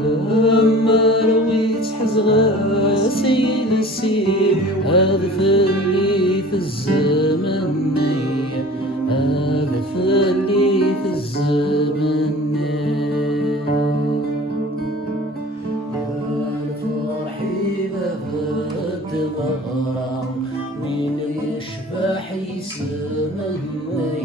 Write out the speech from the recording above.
لما رويت حزغاسي للسيب هذا فلي في الزمن هذا فلي في الزمن يا الفرحي بفت ظهره من يشبح يسمني